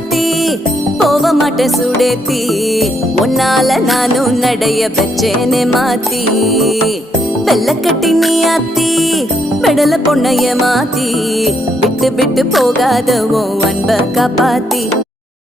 மாத்தி போக மாட்டேன் சுடேத்தி உன்னால நானும் நடைய வச்சேனே மாத்தி வெள்ள கட்டி நீ ஆத்தி பெடல பொண்ணைய மாத்தி விட்டு விட்டு போகாத உன் அன்ப காப்பாத்தி